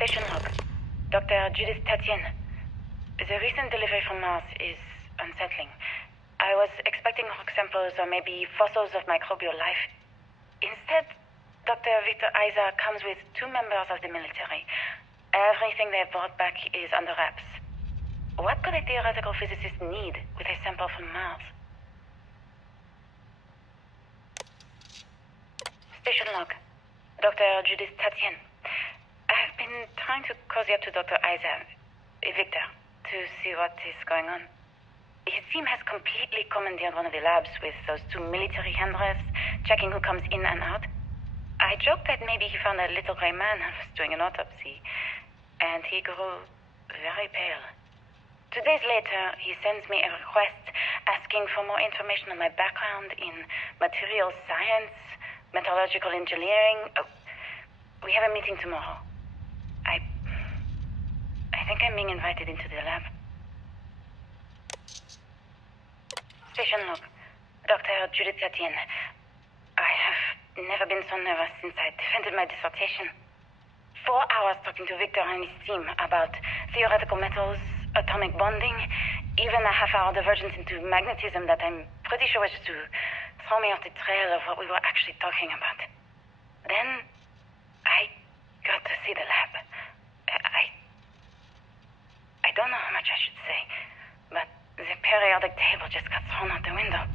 Station log. Dr. Judith Tatien. The recent delivery from Mars is unsettling. I was expecting rock samples or maybe fossils of microbial life. Instead, Dr. Victor Isa comes with two members of the military. Everything they've brought back is under wraps. What could a theoretical physicist need with a sample from Mars? Station log. Dr. Judith Tatien. I've been trying to cozy up to Dr. Isa, Victor, to see what is going on. His team has completely commandeered one of the labs with those two military handlers, checking who comes in and out. I joked that maybe he found a little gray man and was doing an autopsy, and he grew very pale. 2 days later, he sends me a request asking for more information on my background in materials science, metallurgical engineering. Oh, we have a meeting tomorrow. I think I'm being invited into the lab. Station log. Dr. Judith Tatien. I have never been so nervous since I defended my dissertation. 4 hours talking to Victor and his team about theoretical metals, atomic bonding, even a half-hour divergence into magnetism that I'm pretty sure was to throw me off the trail of what we were actually talking about. Then, I got to see the lab. I don't know how much I should say, but the periodic table just got thrown out the window.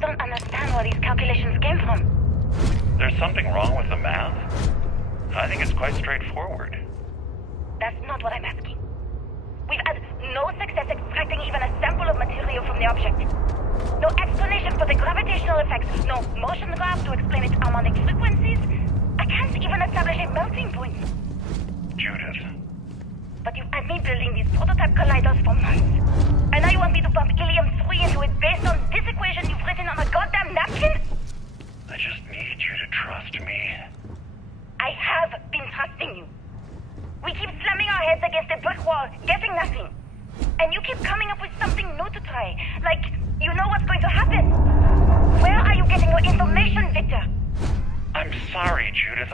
Don't understand where these calculations came from. There's something wrong with the math? I think it's quite straightforward. That's not what I'm asking. We've had no success extracting even a sample of material from the object. No explanation for the gravitational effects, no motion graph to explain its harmonic frequencies. I can't even establish a melting point. Judith. But you've had me building these prototype colliders for months. And now you want me to pump helium-3 into it based on this equation you've written on a goddamn napkin? I just need you to trust me. I have been trusting you. We keep slamming our heads against a brick wall, getting nothing. And you keep coming up with something new to try. Like, you know what's going to happen. Where are you getting your information, Victor? I'm sorry, Judith.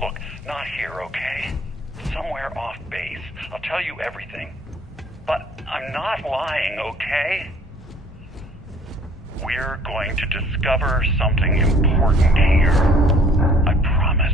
Look, not here, okay? Somewhere off base. I'll tell you everything. But I'm not lying, okay? We're going to discover something important here. I promise.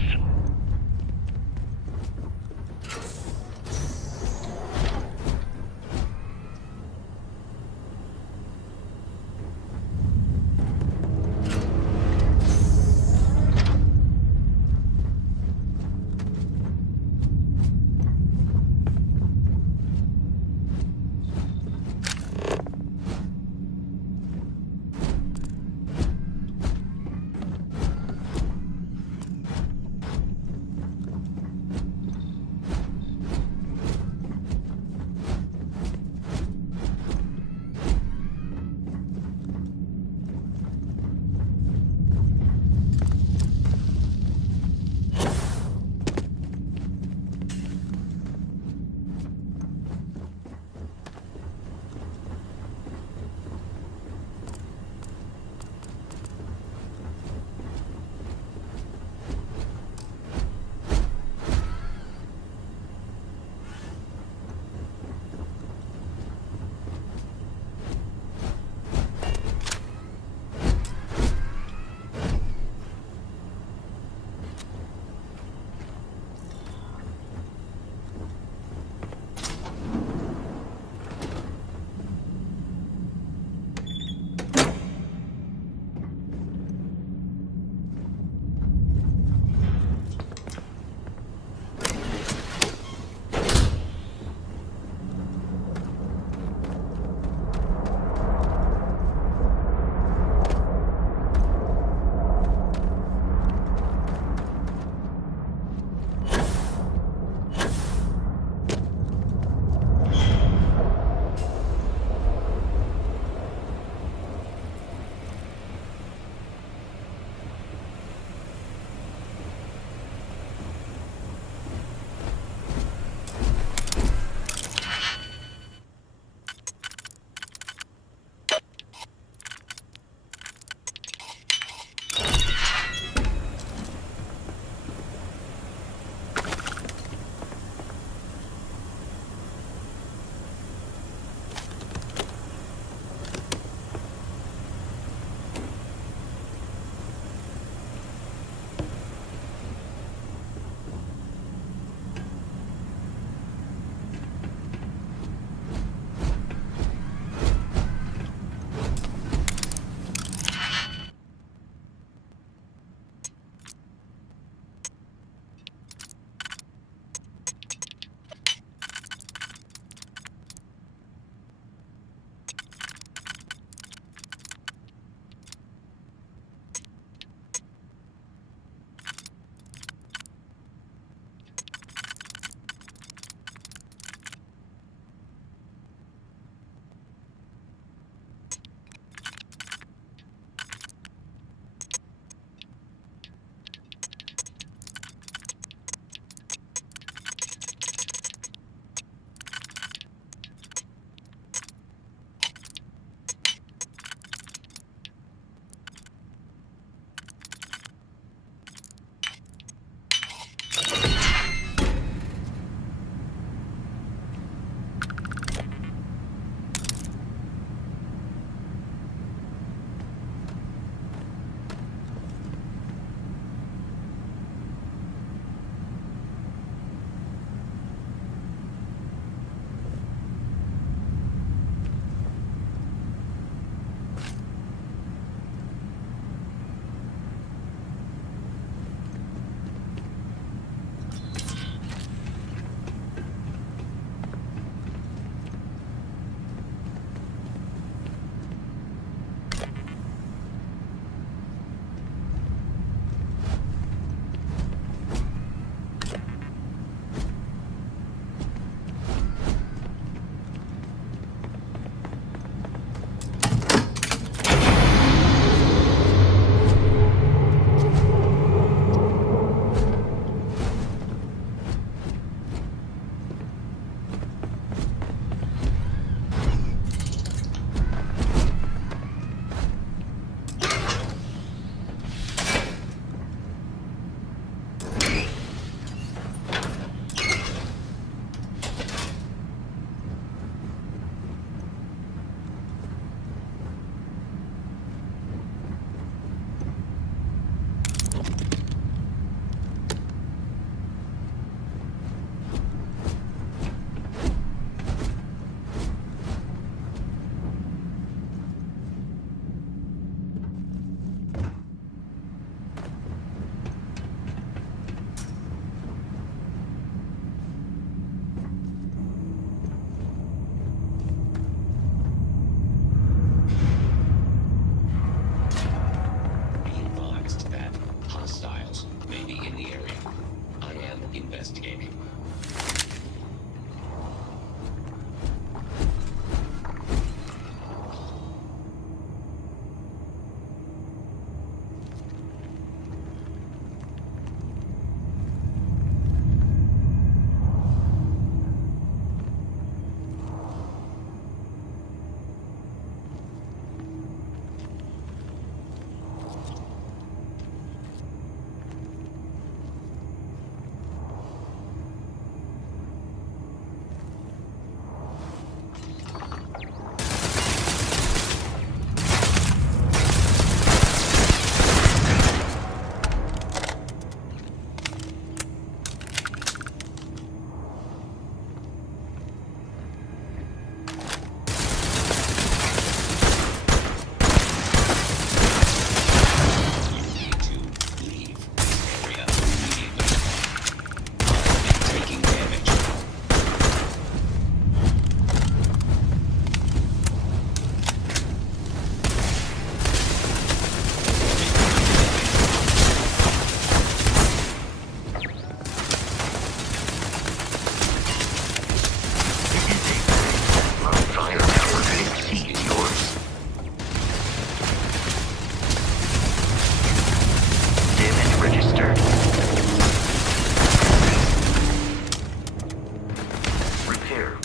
Repair.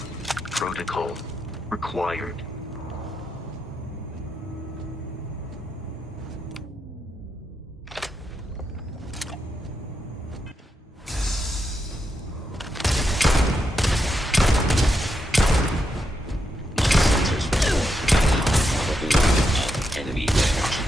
Protocol. Required. Enemy damage.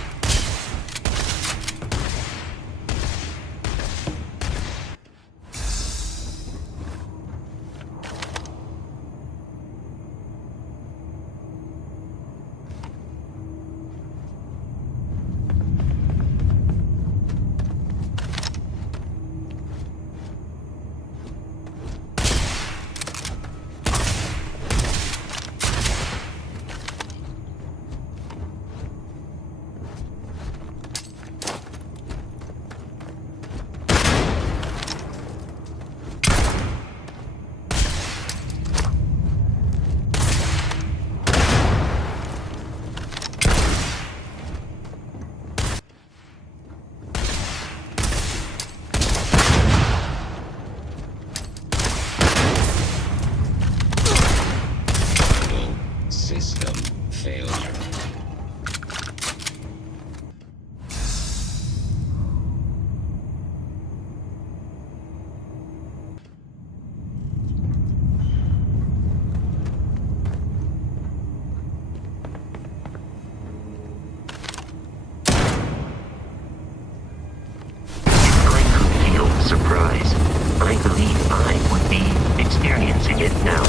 System failure. I could feel surprise. I believe I would be experiencing it now.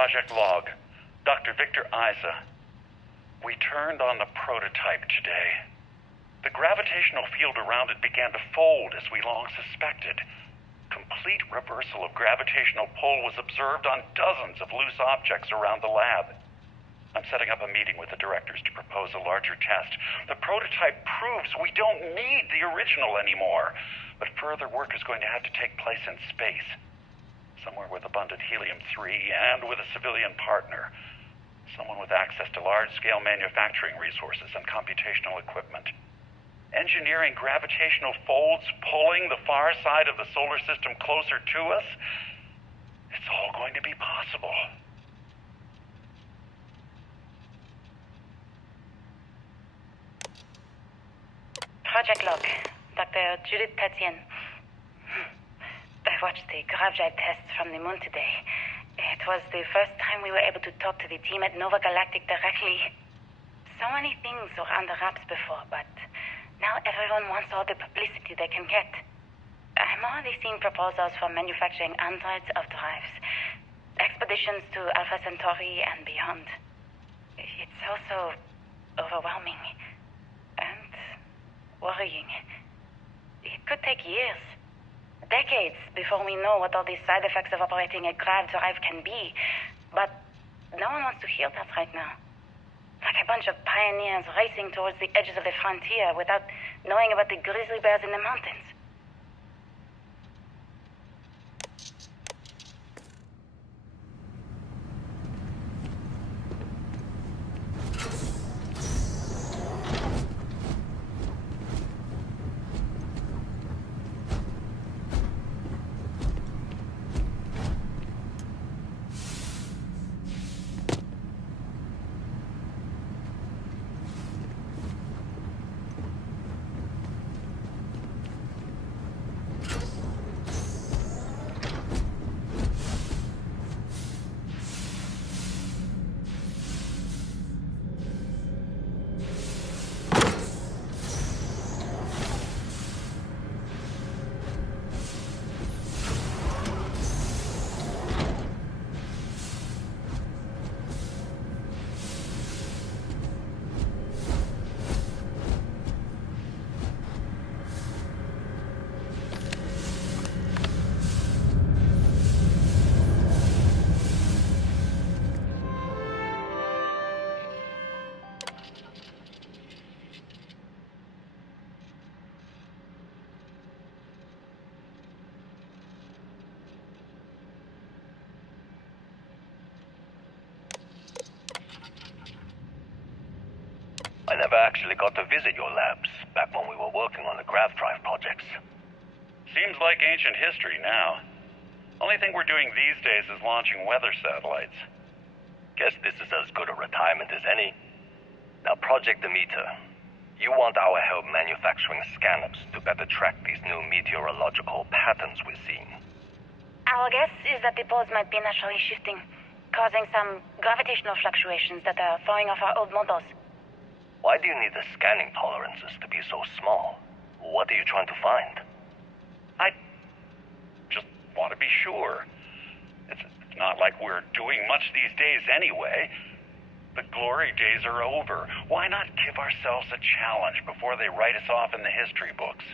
Project Log. Dr. Victor Isa. We turned on the prototype today. The gravitational field around it began to fold as we long suspected. Complete reversal of gravitational pull was observed on dozens of loose objects around the lab. I'm setting up a meeting with the directors to propose a larger test. The prototype proves we don't need the original anymore, but further work is going to have to take place in space. Somewhere with abundant helium-3 and with a civilian partner. Someone with access to large-scale manufacturing resources and computational equipment. Engineering gravitational folds pulling the far side of the solar system closer to us. It's all going to be possible. Project Log, Dr. Judith Tatien. I watched the grav drive tests from the moon today. It was the first time we were able to talk to the team at Nova Galactic directly. So many things were under wraps before, but now everyone wants all the publicity they can get. I'm already seeing proposals for manufacturing androids of drives, expeditions to Alpha Centauri and beyond. It's also overwhelming and worrying. It could take years, decades, before we know what all these side effects of operating a grav drive can be. But no one wants to hear that right now. Like a bunch of pioneers racing towards the edges of the frontier without knowing about the grizzly bears in the mountains. I never actually got to visit your labs back when we were working on the grav drive projects. Seems like ancient history now. Only thing we're doing these days is launching weather satellites. Guess this is as good a retirement as any. Now, Project Demeter, you want our help manufacturing scanners to better track these new meteorological patterns we're seeing. Our guess is that the poles might be naturally shifting, causing some gravitational fluctuations that are throwing off our old models. Why do you need the scanning tolerances to be so small? What are you trying to find? I just want to be sure. It's not like we're doing much these days anyway. The glory days are over. Why not give ourselves a challenge before they write us off in the history books?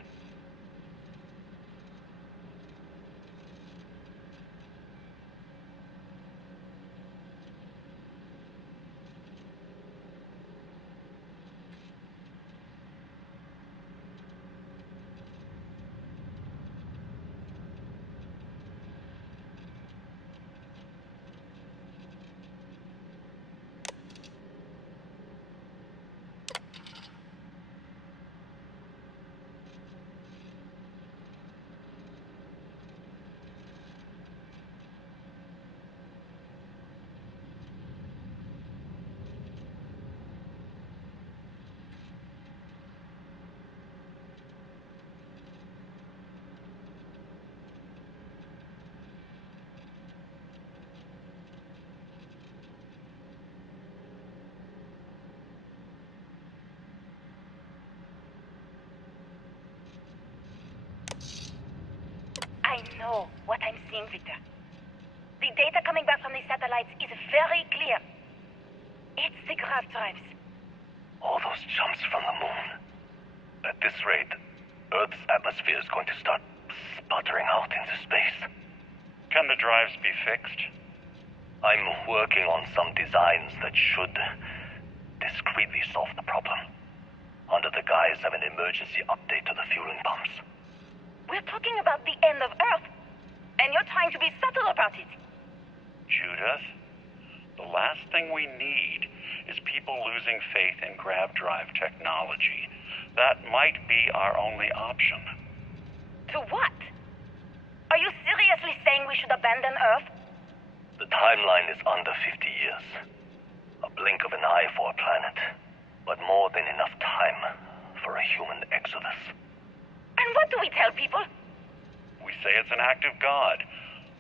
I know what I'm seeing, Victor. the data coming back from the satellites is very clear. It's the grav drives. All those jumps from the moon. At this rate, Earth's atmosphere is going to start sputtering out into space. Can the drives be fixed? I'm working on some designs that should discreetly solve the problem, under the guise of an emergency update to the fueling pumps. We're talking about the end of Earth, and you're trying to be subtle about it. Judith, the last thing we need is people losing faith in grav drive technology. That might be our only option. To what? Are you seriously saying we should abandon Earth? The timeline is under 50 years. A blink of an eye for a planet, but more than enough time for a human exodus. And what do we tell people? We say it's an act of God,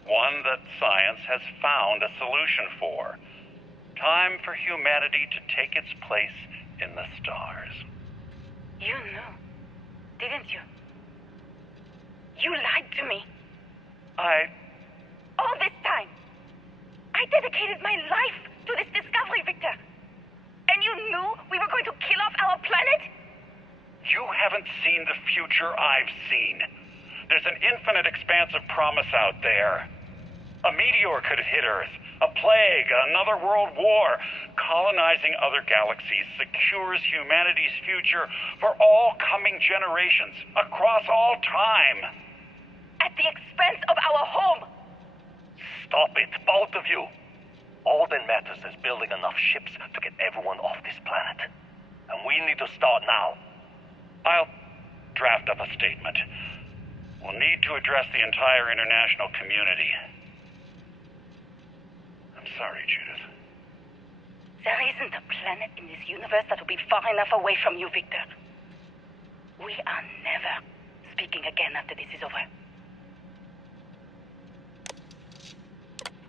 one that science has found a solution for. Time for humanity to take its place in the stars. You knew, didn't you? You lied to me. All this time, I dedicated my life to this discovery, Victor. And you knew we were going to kill off our planet? You haven't seen the future I've seen. There's an infinite expanse of promise out there. A meteor could hit Earth, a plague, another world war. Colonizing other galaxies secures humanity's future for all coming generations, across all time. At the expense of our home. Stop it, both of you. All that matters is building enough ships to get everyone off this planet. And we need to start now. I'll draft up a statement. We'll need to address the entire international community. I'm sorry, Judith. There isn't a planet in this universe that will be far enough away from you, Victor. We are never speaking again after this is over.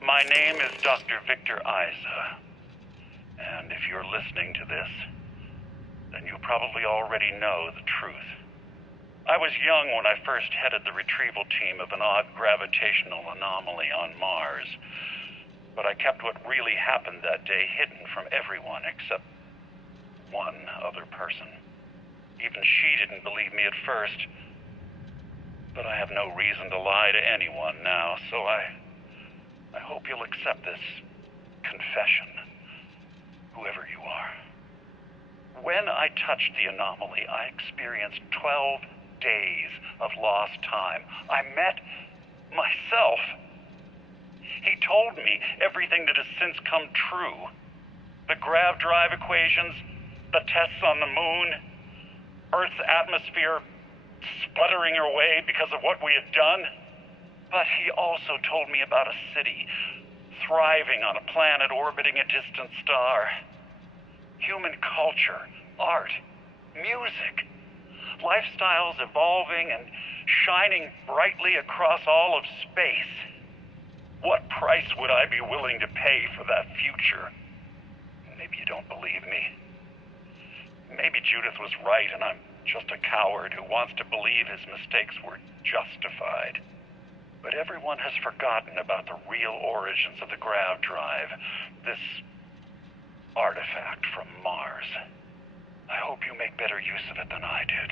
My name is Dr. Victor Isa. And if you're listening to this, then you probably already know the truth. I was young when I first headed the retrieval team of an odd gravitational anomaly on Mars. But I kept what really happened that day hidden from everyone except one other person. Even she didn't believe me at first. But I have no reason to lie to anyone now, so I hope you'll accept this confession, whoever you are. When I touched the anomaly, I experienced 12 days of lost time. I met myself. He told me everything that has since come true. The grav drive equations, the tests on the moon, Earth's atmosphere sputtering away because of what we had done. But he also told me about a city thriving on a planet orbiting a distant star. Human culture, art, music, lifestyles evolving and shining brightly across all of space. What price would I be willing to pay for that future? Maybe you don't believe me. Maybe Judith was right and I'm just a coward who wants to believe his mistakes were justified. But everyone has forgotten about the real origins of the grav drive, this artifact from Mars. I hope you make better use of it than I did.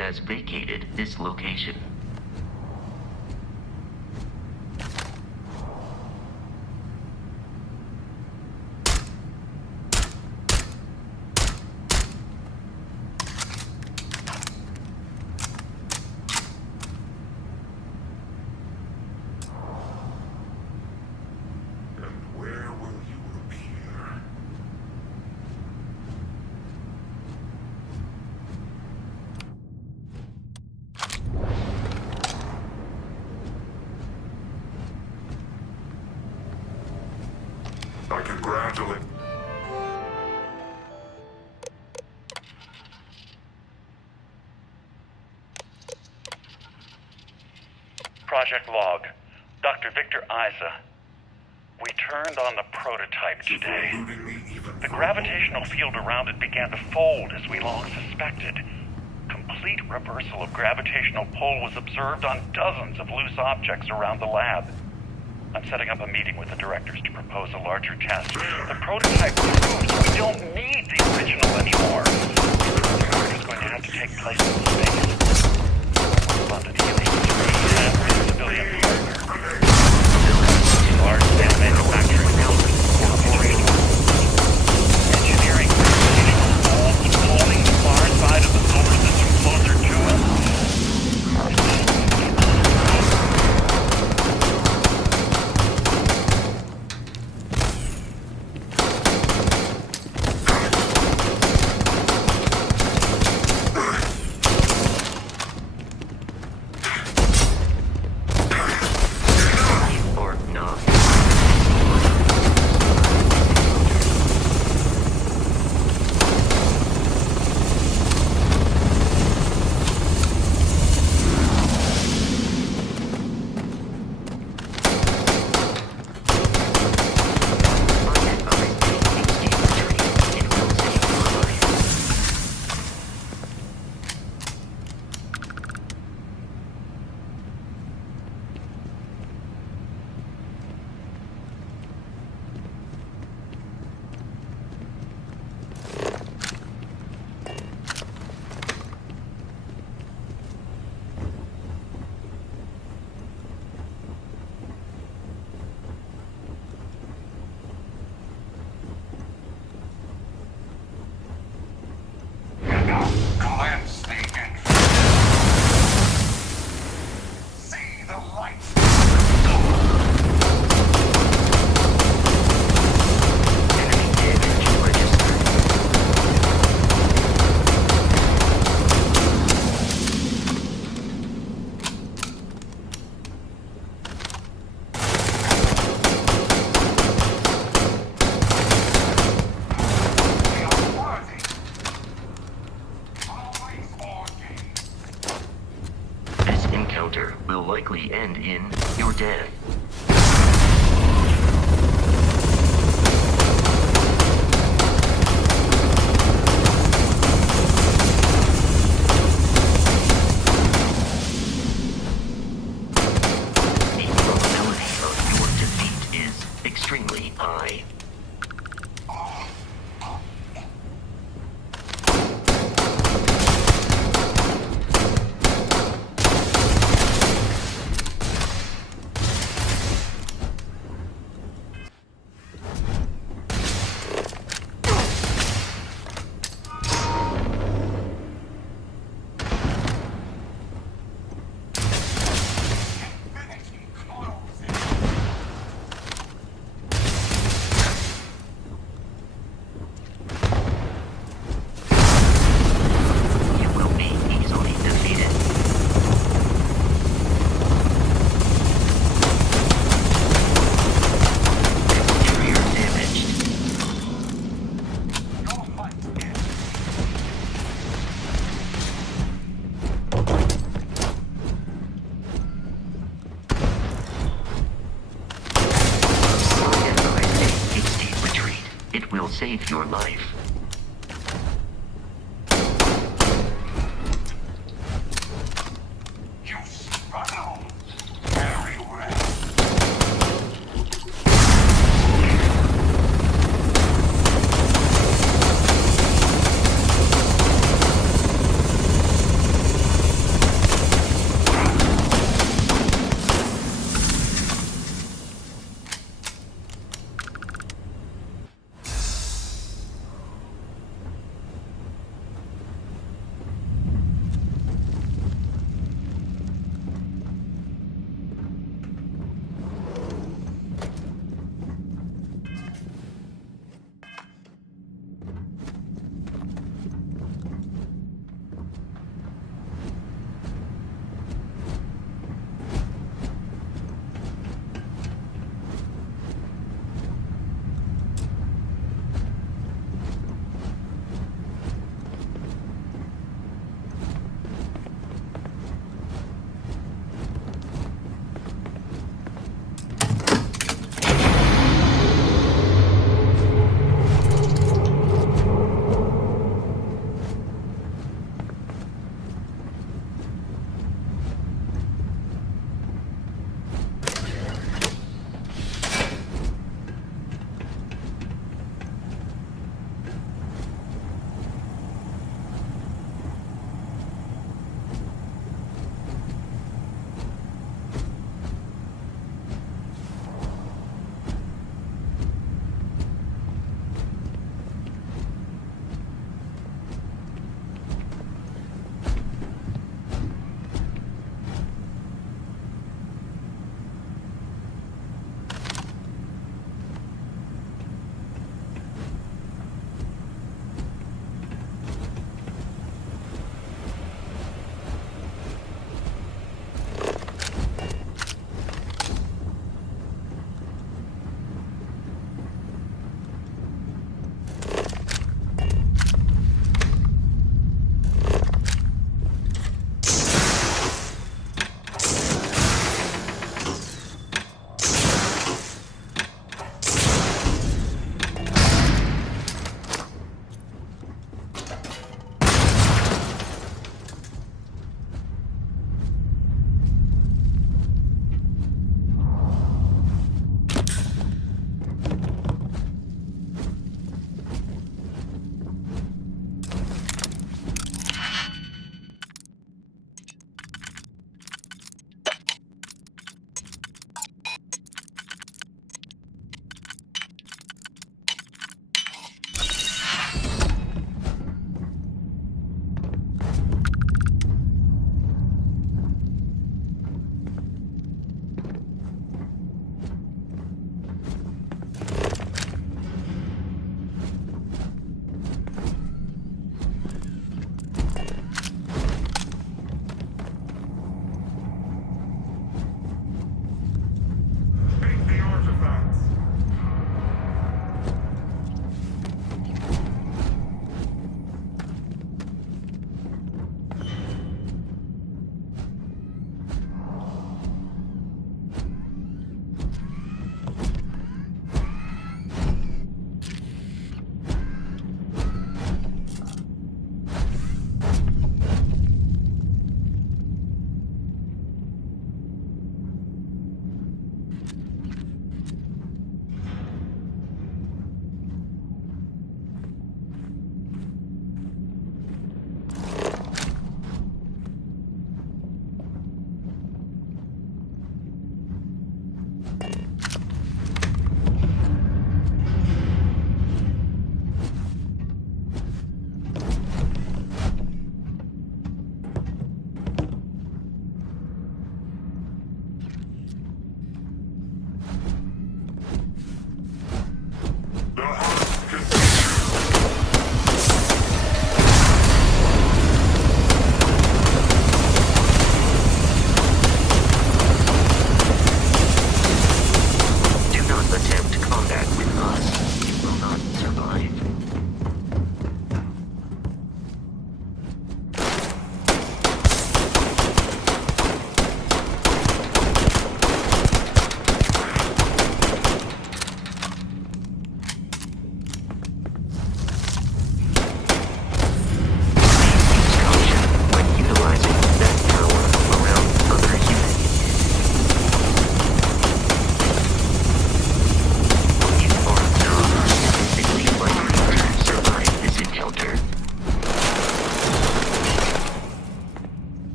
has vacated this location. I congratulate. Project Log. Dr. Victor Isa. We turned on the prototype today. The gravitational field around it began to fold as we long suspected. Complete reversal of gravitational pull was observed on dozens of loose objects around the lab. I'm setting up a meeting with the directors to propose a larger test. The prototype proves we don't need the original anymore. The work is going to have to take place in space. London Healy 3 and civilian partner. Large-scale manufacturing engineering pulling the far side of the solar system closer to us. Will likely end in your death. The probability of your defeat is extremely high. Save your life. You struggle very well.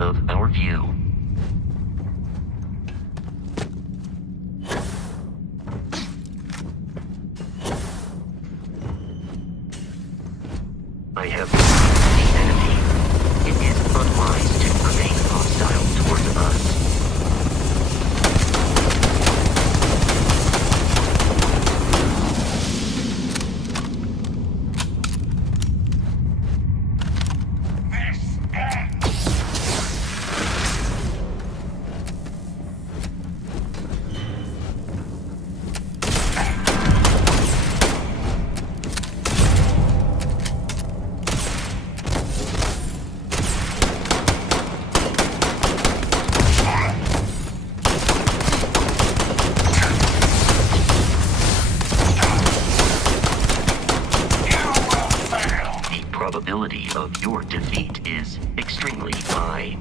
of our view. I have defeated the enemy. It is unwise to remain hostile toward us. The probability of your defeat is extremely high.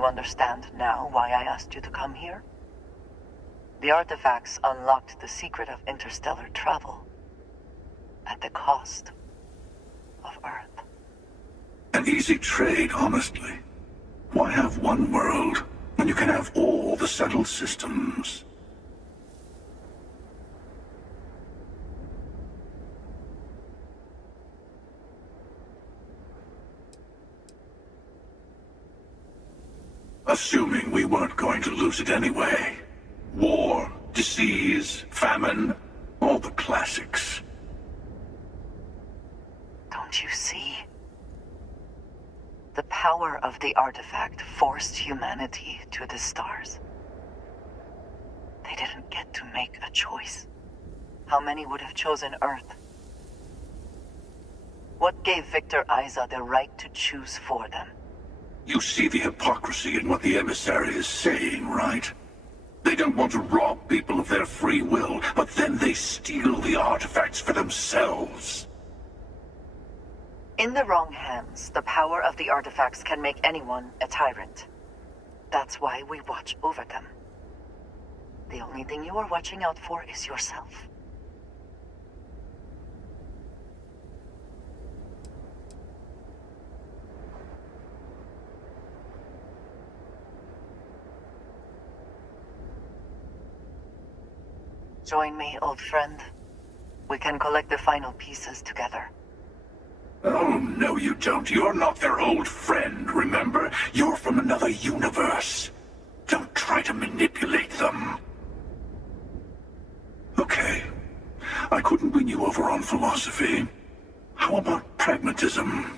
you understand now why I asked you to come here? The artifacts unlocked the secret of interstellar travel at the cost of Earth. An easy trade, honestly. Why have one world when you can have all the settled systems? Assuming we weren't going to lose it anyway. War, disease, famine, all the classics. Don't you see? The power of the artifact forced humanity to the stars. They didn't get to make a choice. How many would have chosen Earth? What gave Victor Isa the right to choose for them? You see the hypocrisy in what the emissary is saying, right? They don't want to rob people of their free will, but then they steal the artifacts for themselves. In the wrong hands, the power of the artifacts can make anyone a tyrant. That's why we watch over them. The only thing you are watching out for is yourself. Join me, old friend. We can collect the final pieces together. Oh, no you don't. You're not their old friend, remember? You're from another universe. Don't try to manipulate them. Okay. I couldn't win you over on philosophy. How about pragmatism?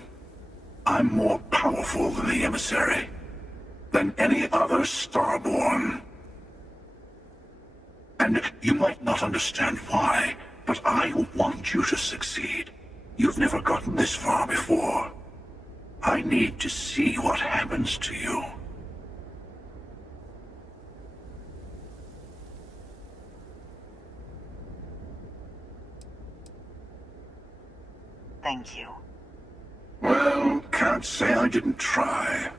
I'm more powerful than the emissary. Than any other Starborn. And you might not understand why, but I want you to succeed. You've never gotten this far before. I need to see what happens to you. Thank you. Well, can't say I didn't try.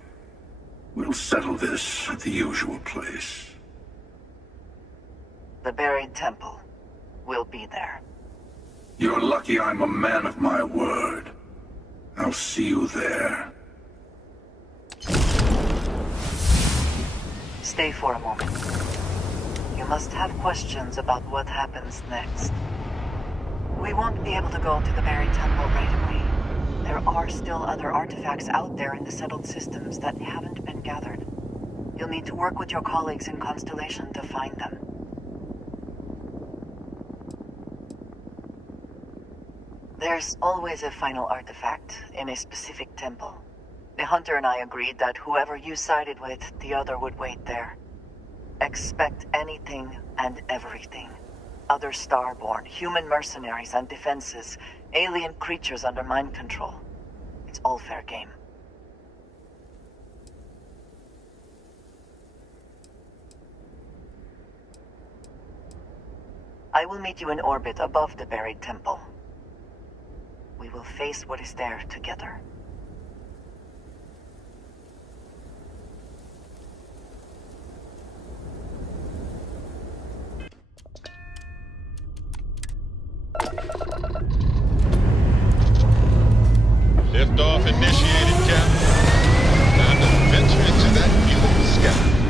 We'll settle this at the usual place. The buried temple will be there. You're lucky I'm a man of my word. I'll see you there. Stay for a moment. You must have questions about what happens next. We won't be able to go to the buried temple right away. There are still other artifacts out there in the settled systems that haven't been gathered. You'll need to work with your colleagues in Constellation to find them. There's always a final artifact in a specific temple. The Hunter and I agreed that whoever you sided with, the other would wait there. Expect anything and everything. Other Starborn, human mercenaries and defenses, alien creatures under mind control. It's all fair game. I will meet you in orbit above the buried temple. We will face what is there together. Liftoff initiated, Captain. Time to venture into that beautiful sky.